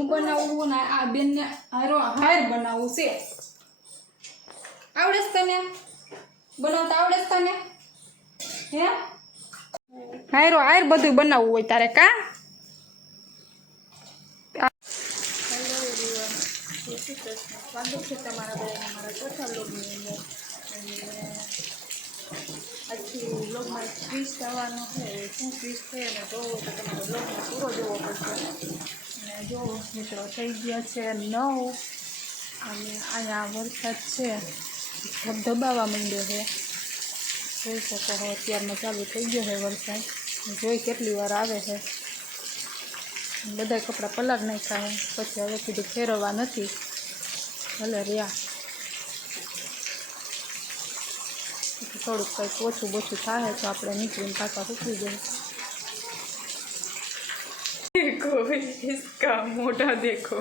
હું બનાવું ને આ બેનને હાર બનાવવું છે. આવડે છે તને બનાવતા? આવડે છે તને? હે હાર બધું બનાવવું હોય તારે કા? હેલો એવરીવન, જય શ્રી કૃષ્ણ. સ્વાગત છે તમારા બધાને મારા ચોથા વ્લોગની અંદર. અને આજથી વ્લોગમાં ટ્વિસ્ટ આવવાનો છે. શું ટ્વિસ્ટ છે અને જોવો તો તમારે વ્લોગમાં પૂરો જોવો પડશે. અને જો મિત્રો થઈ ગયા છે 9 અને અહીંયા વરસાદ છે ધબધબાવા માંડ્યો છે. જોઈ શકો છો અત્યારમાં ચાલુ થઈ ગયો છે વરસાદ. જોઈ કેટલી વાર આવે છે. બધા કપડાં પલાળ નાખ્યા છે. પછી હવે કીધું ફેરવવા નથી, ભલે રહ્યા. થોડુંક કંઈક ઓછું બોછું થાય તો આપણે નીકળીને પાછા સૂકવી દઈએ. देखो इसका मोटा देखो.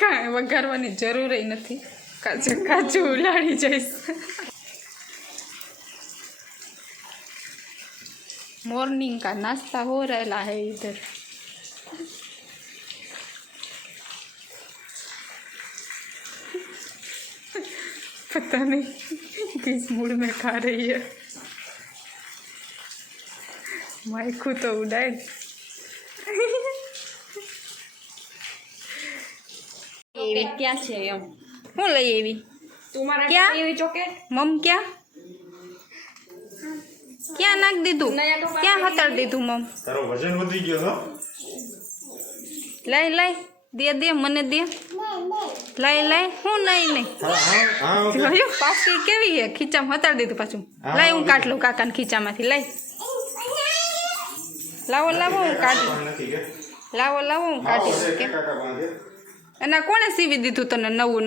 કાંઈ વઘારવાની જરૂર નથી. કાચું ઉલાડી જઈશ. मॉर्निंग का नाश्ता हो रहा है इधर. पता नहीं किस मूड में खा रही है. माइकू तो उड़ाए. क्या છે એમ હું લઈ આવી? क्या चॉकलेट मम क्या क्या नाख दीधું? ક્યાં હતાળ દીધું મમ? તારો વજન વધી ગયો હો. લઈ દે મને દે. લઈ હું નહીં જોયું પાછી કેવી છે? ખીચામાં હતાળ દીધું પાછું. લઈ હું કાઢ લઉં કાકાને ખીચામાંથી. લાવો હું કાઢી. લાવો હું કાઢી. અને કોને સીવી દીધું તને નવું?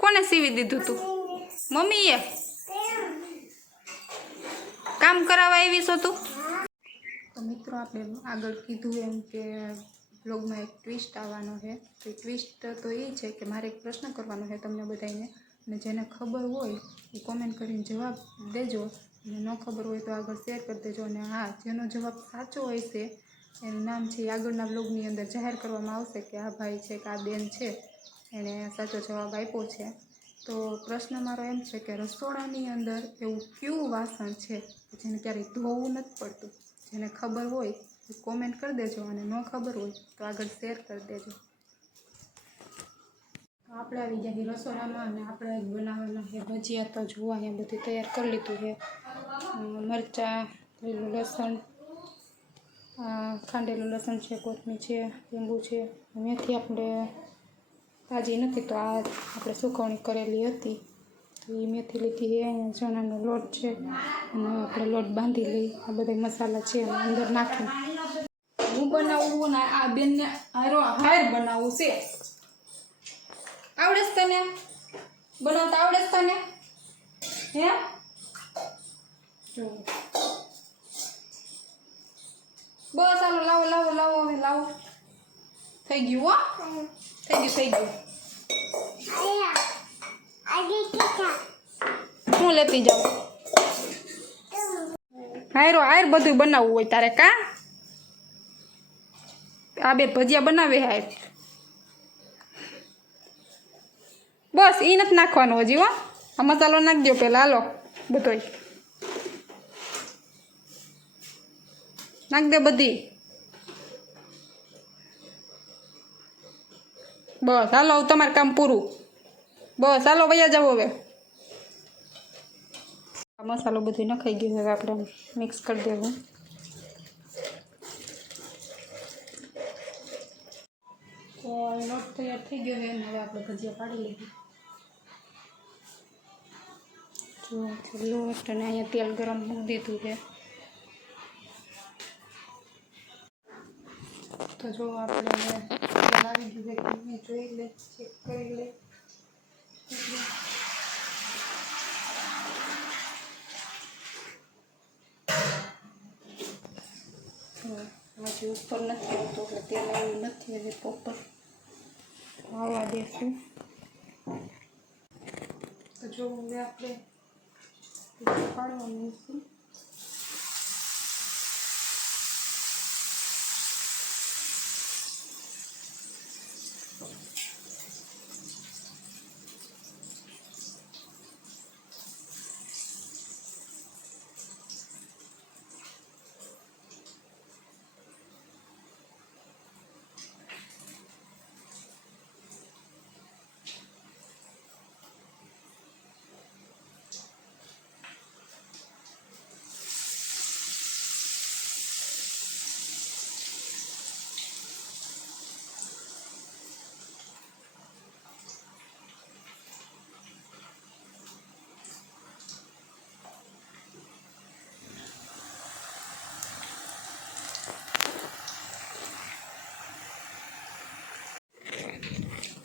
કોને સીવી દીધું તું? મમ્મીએ કામ કરાવવા આવી છો તું? તો મિત્રો આપણે આગળ કીધું એમ કે બ્લોગમાં એક ટ્વિસ્ટ આવવાનો છે. તો ટ્વિસ્ટ તો એ છે કે મારે એક પ્રશ્ન કરવાનો છે તમને બધાને, અને જેને ખબર હોય એ કોમેન્ટ કરીને જવાબ દેજો, અને ન ખબર હોય તો આગળ શેર કરી દેજો. અને હા, જેનો જવાબ સાચો હોય છે એનું નામ છે એ આગળના બ્લોગની અંદર જાહેર કરવામાં આવશે કે આ ભાઈ છે કે આ બેન છે એણે સાચો જવાબ આપ્યો છે. તો પ્રશ્ન મારો એમ છે કે રસોડાની અંદર એવું કયું વાસણ છે જેને ક્યારેય ધોવું નથી પડતું? જેને ખબર હોય એ કોમેન્ટ કરી દેજો, અને ન ખબર હોય તો આગળ શેર કરી દેજો. તો આપણે આવી ગયા રસોડામાં, અને આપણે બનાવવાના છે ભજીયા. તો જોવા અહીંયા બધું તૈયાર કરી લીધું છે. મરચાં, લીલું લસણ, ખાંડેલું લસણ છે, કોથમીર છે, લીંબુ છે, મેથી આપણે તાજી નથી તો આ આપણે સુકવણી કરેલી હતી તો એ મેથી લીધી છે. અહીંયા ચણાનો લોટ છે અને આપણે લોટ બાંધી લઈ. આ બધા મસાલા છે અંદર નાખી. હું બનાવું ને આ બેનને હાર બનાવવું છે. આવડે છે તને બનાવતા? આવડે છે તને? હે જો બસ હાલો લાવો હવે લાવો. થઈ ગયું હો, થઈ ગયું. હું લેતી જાઉં. હાર બધું બનાવવું હોય તારે કા? આ બે ભજીયા બનાવે હાર. બસ એ નથી નાખવાનું હજી હો. આ મસાલો નાખજો પેલા. હાલો બધોય નાખ દે બધી. બસ હાલો તમારું કામ પૂરું. બસ હાલો વયા જાવ હવે. આ મસાલો બધું નખાઈ ગયો. હવે આપણે મિક્સ કરી દેવું. તો લોટ તૈયાર થઈ ગયો છે. હવે આપણે ભજીયા પાડી લઈએ. જો લોટ અને અહીંયા તેલ ગરમ મૂકી દીધું છે. તો જો આપણે આવી ગયું છે, જોઈ લે, ચેક કરી લે. હજી ઉપર નથી આવતું એટલે તેલ આવ્યું નથી હજી પ્રોપર. આવવા દેશું. તો જો હવે આપણે પાડવાનું છે.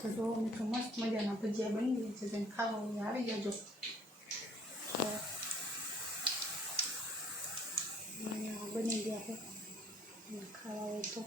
તો જો મિત્રો મસ્ત મજાના ભજીયા બની ગયા છે, જેને ખાવા હોય આવી જજો. બની ગયા છે, ખાવા હોય તો